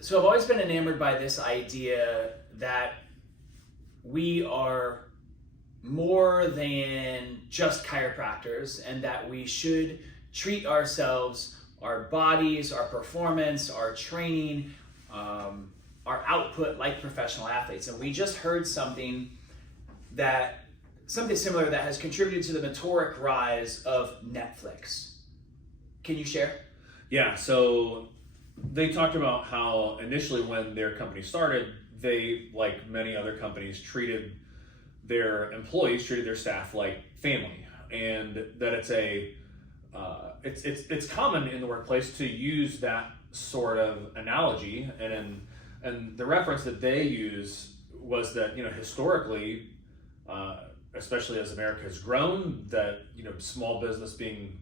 So I've always been enamored by this idea that we are more than just chiropractors, and that we should treat ourselves, our bodies, our performance, our training, our output like professional athletes. And we just heard something similar that has contributed to the meteoric rise of Netflix. Can you share? Yeah, so they talked about how initially when their company started, they, like many other companies, treated their employees, treated their staff like family, and that it's common in the workplace to use that sort of analogy, and the reference that they use was that, historically, especially as America has grown, that small business being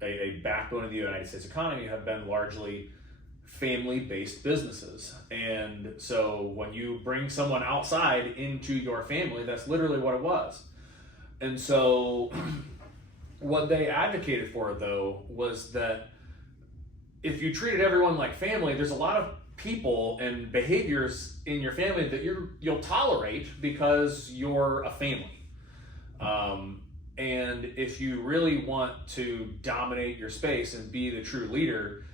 a backbone of the United States economy have been largely family-based businesses. And so when you bring someone outside into your family, that's literally what it was. And so what they advocated for, though, was that if you treated everyone like family, there's a lot of people and behaviors in your family that you'll tolerate because you're a family. And if you really want to dominate your space and be the true leader,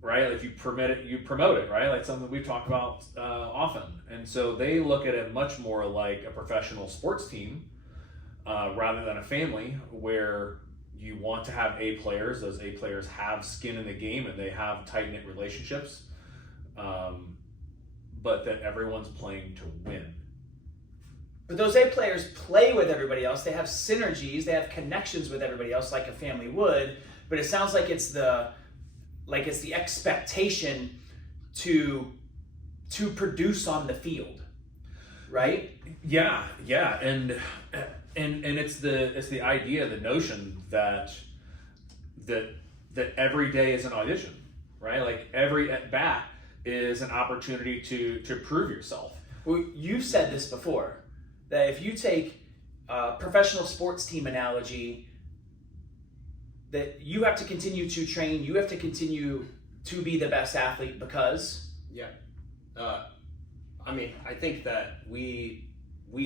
right? If you permit it, you promote it, right? Like something we've talked about often. And so they look at it much more like a professional sports team rather than a family, where you want to have A players. Those A players have skin in the game and they have tight-knit relationships, but that everyone's playing to win. But those A players play with everybody else. They have synergies. They have connections with everybody else, like a family would. But it sounds like it's the expectation to produce on the field, right? Yeah, and it's the idea, the notion that every day is an audition, right? Like every at bat is an opportunity to prove yourself. Well, you've said this before, that if you take a professional sports team analogy, that you have to continue to train, you have to continue to be the best athlete because... Yeah. I think that we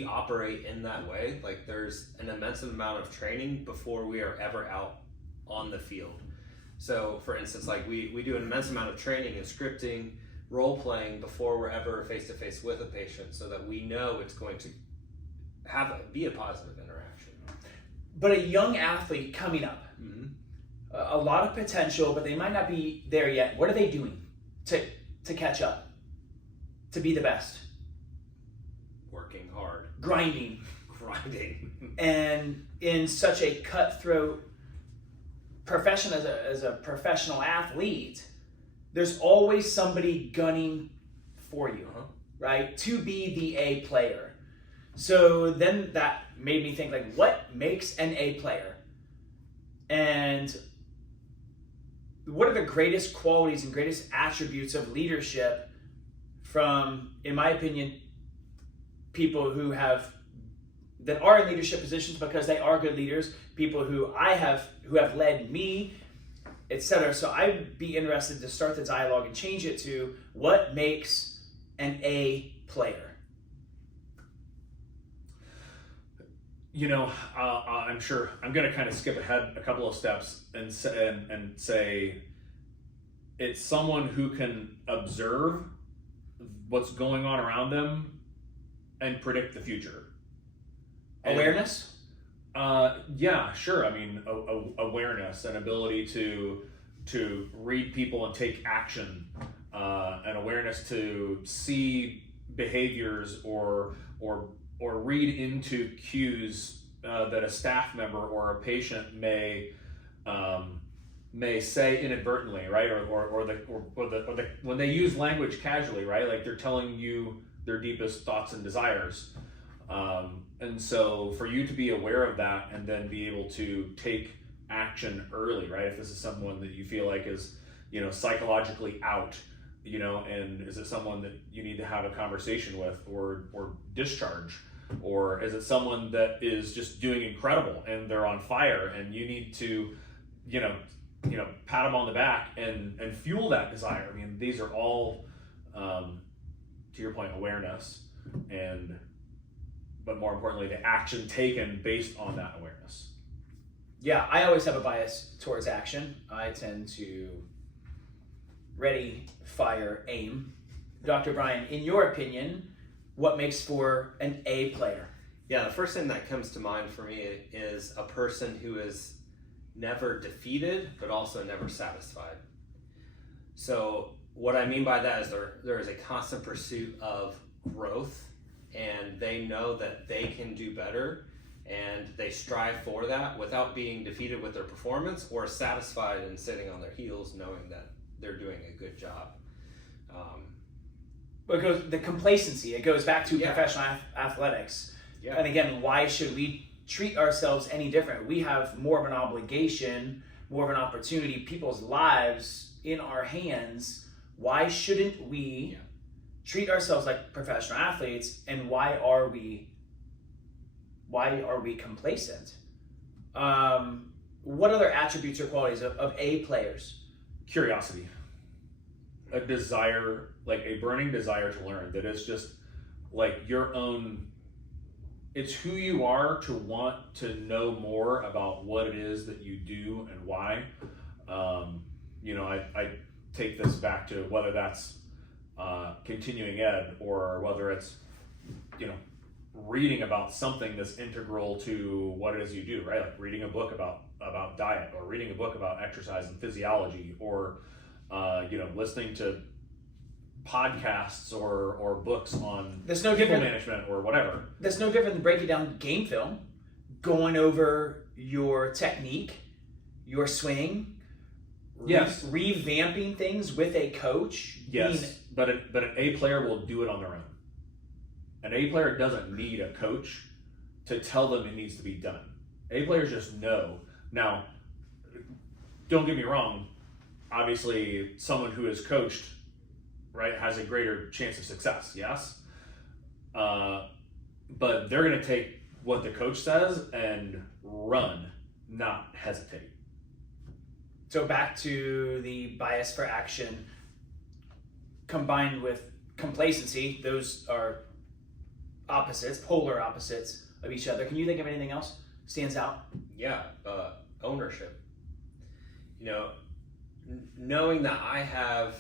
operate in that way. Like there's an immense amount of training before we are ever out on the field. So for instance, like we do an immense amount of training and scripting, role playing before we're ever face to face with a patient, so that we know it's going to be a positive interaction. But a young athlete coming up, Mm-hmm. a lot of potential, but they might not be there yet. What are they doing to catch up, to be the best? Working hard. Grinding. And in such a cutthroat profession as a professional athlete, there's always somebody gunning for you, right? To be the A player. So then that made me think, like, what makes an A player? And what are the greatest qualities and greatest attributes of leadership from, in my opinion, people that are in leadership positions because they are good leaders, people who have led me, etc. So I'd be interested to start the dialogue and change it to what makes an A player. I'm sure I'm going to kind of skip ahead a couple of steps and say it's someone who can observe what's going on around them and predict the future. Awareness? Yeah, sure. I mean, awareness, an ability to read people and take action, an awareness to see behaviors or read into cues that a staff member or a patient may say inadvertently, right? Or when they use language casually, right? Like they're telling you their deepest thoughts and desires. And so for you to be aware of that and then be able to take action early, right? If this is someone that you feel like is, psychologically out, and is it someone that you need to have a conversation with or discharge? Or is it someone that is just doing incredible and they're on fire and you need to, pat them on the back and fuel that desire? I mean, these are all to your point, awareness, but more importantly, the action taken based on that awareness. Yeah, I always have a bias towards action. I tend to ready, fire, aim. Dr. Brien, in your opinion, what makes for an A player? Yeah, the first thing that comes to mind for me is a person who is never defeated, but also never satisfied. So what I mean by that is there is a constant pursuit of growth, and they know that they can do better, and they strive for that without being defeated with their performance or satisfied and sitting on their heels knowing that they're doing a good job. But it goes, the complacency, it goes back to Yeah. professional athletics. Yeah. And again, why should we treat ourselves any different? We have more of an obligation, more of an opportunity, people's lives in our hands. Why shouldn't we treat ourselves like professional athletes, and why are we complacent? What other attributes or qualities of A players? Curiosity, a desire, like a burning desire to learn, that is just like your own, it's who you are to want to know more about what it is that you do and why. I take this back to whether that's continuing ed, or whether it's, reading about something that's integral to what it is you do, right? Like reading a book about diet, or reading a book about exercise and physiology, or listening to podcasts or books on That's no people different. management or whatever. That's no different than breaking down game film, going over your technique, your swing, Yes. revamping things with a coach. Yes, but an A player will do it on their own. An A player doesn't need a coach to tell them it needs to be done. A players just know. Now, don't get me wrong. Obviously, someone who is coached, right, has a greater chance of success. Yes, but they're going to take what the coach says and run, not hesitate. So back to the bias for action combined with complacency, those are opposites, polar opposites of each other. Can you think of anything else stands out? Yeah, ownership. Knowing that I have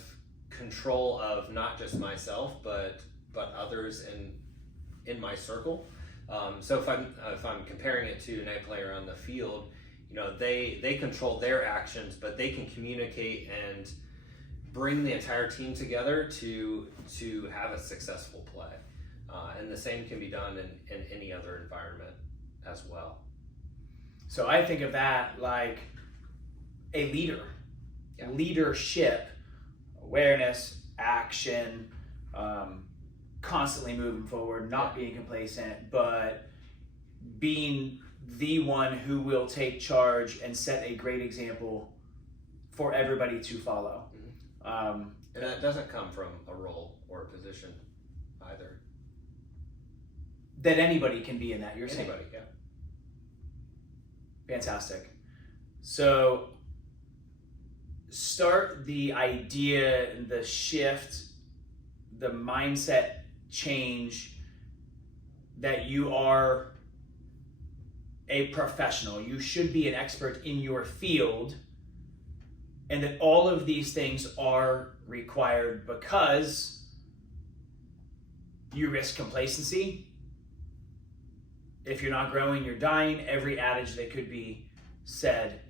control of not just myself, but others in my circle. So if I'm comparing it to an A player on the field, they control their actions, but they can communicate and bring the entire team together to have a successful play. And the same can be done in any other environment as well. So I think of that like a leader. Yeah. Leadership, awareness, action, constantly moving forward, not being complacent, but being the one who will take charge and set a great example for everybody to follow. And that doesn't come from a role or a position either. That anybody can be in that, you're Anybody, saying? yeah. Fantastic. So start the idea, the shift, the mindset change that you are a professional. You should be an expert in your field, and that all of these things are required because you risk complacency. If you're not growing, you're dying. Every adage that could be said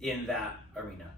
in that arena.